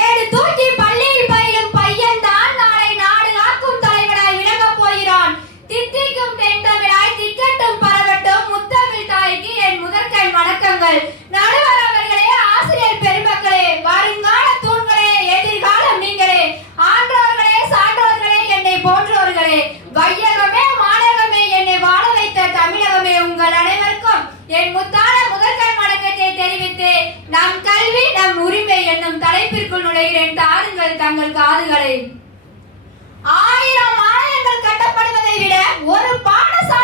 ஏழு தூக்கி பள்ளியில் பயிலும் பையன் தான் நாளை நாடு காக்கும் தலைவனாய் விளங்க போகிறான். தித்திக்கும் தென்தமிழாய் திக்கட்டும் பரவட்டும் முத்தமிழ் தாய்க்கு என் முதற்கண் வணக்கங்கள். நடுவர் அவர்களே ஆசிரியர் பெருமக்களே வருங்கால தூண்களே எதிர்காலம் நீங்களே. ஆன்றோர்களே சான்றோர்களே என்னை போன்றோர்களே. வையகமே மாணவமே என்னை வாழ வைத்த தமிழகமே உங்கள் அனைவருக்கும் என் முத்தா தெரிவித்து நம் கல்வி நம் உரிமை என்னும் தலைப்பிற்குள் நுழைகிறேன். தாருங்கள் தங்கள் காதுகளை. ஆயிரம் ஆலயங்கள் கட்டப்படுவதை விட ஒரு பாடசாலை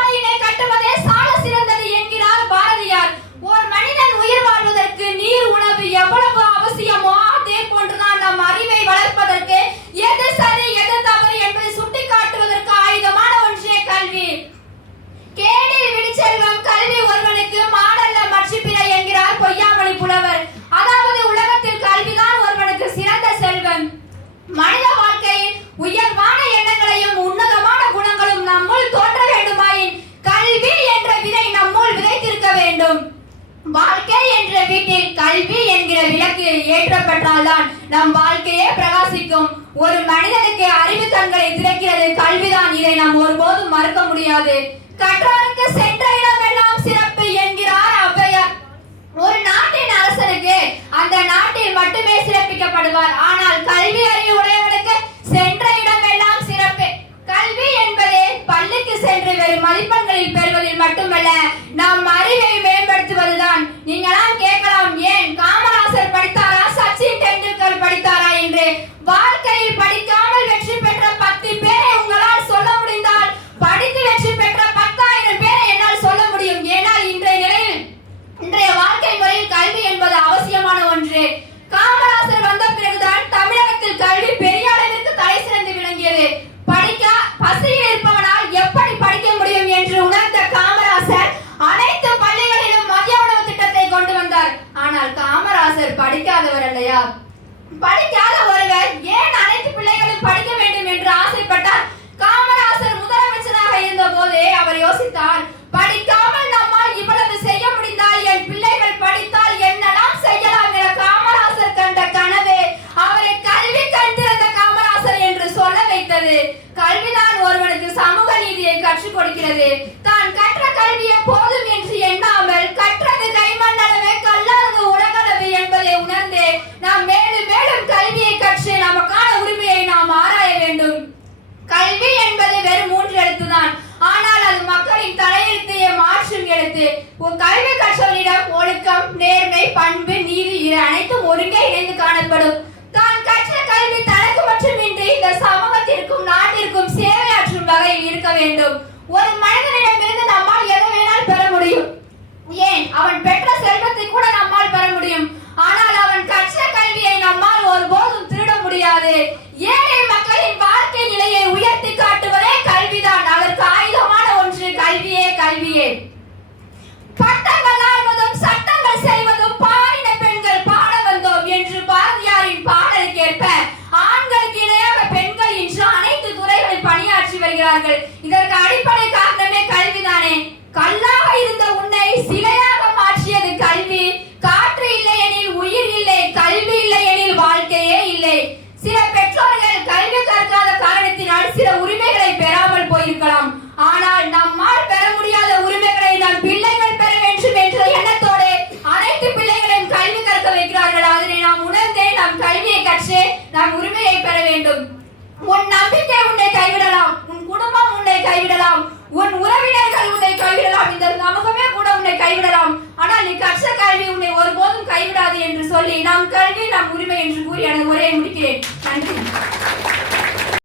வேண்டும். வாழ்க்கை என்ற வீட்டில் கல்வி என்கிற விளக்கு ஏற்றப்பட்டால்தான் நம் வாழ்க்கையே பிரகாசிக்கும். ஒரு மனிதனுக்கு அறிவு கண்களை திறக்கிறது கல்விதான். இதை நாம் ஒருபோதும் மறுக்க முடியாது. கற்றோருக்கு சென்ற இடமெல்லாம் சிறப்பு என்கிறார் ஔவையார். ஒரு நாட்டின் அரசனுக்கு அந்த நாட்டில் மட்டுமே சிறப்பிக்கப்படுவார். ஆனால் கல்வி அறிவு உடையவனுக்கு சென்ற இடமெல்லாம் சிறப்பு. கல்வி என்பது பள்ளிக்கு சென்று வெறும் மதிப்பெண்களில் பெறுவதில் மட்டுமல்ல நாம் படித்தால் படிக்காமல் நம்மால் இவ்வளவு செய்ய முடிந்தால் என் பிள்ளைகள் படித்தால் என்னெல்லாம் செய்யலாம் என காமராசர் கண்ட கனவு அவரை கல்வி கண்டிருந்த காமராசர் என்று சொல்ல வைத்தது. கல்விதான் ஒருவனுக்கு சமூக நீதியை கற்றுக் கொடுக்கிறது. தான் கற்ற கல்வியை போதும் என்று மாற்றும் உன் கல்வி கற்றவரிடம் ஒழுக்கம் நேர்மை பண்பு நீதி இது அனைத்தும் ஒருங்கே இணைந்து காணப்படும். தான் கற்ற கல்வி தனக்கு மட்டுமின்றி இந்த சமூகத்திற்கும் நாட்டிற்கும் சேவையாற்றும் வகையில் இருக்க வேண்டும். ஒரு மனிதனிடமிருந்து நம்மால் எதை வேணால் பெற முடியும். ஏன்? அவன் பெற்ற செல்வத்தை கூட நம்மால் பெற முடியும். வேண்டும். உன் நம்பிக்கை உன்னை கைவிடலாம். உன் குடும்பம் உன்னை கைவிடலாம். உன் உறவினர்கள் உன்னை கைவிடலாம். இந்த சமூகமே கூட உன்னை கைவிடலாம். ஆனால் நீ கற்ற கல்வி உன்னை ஒருபோதும் கைவிடாது என்று சொல்லி நம் கல்வி நம் உரிமை என்று கூறி எனது உரையை முடிக்கிறேன். நன்றி.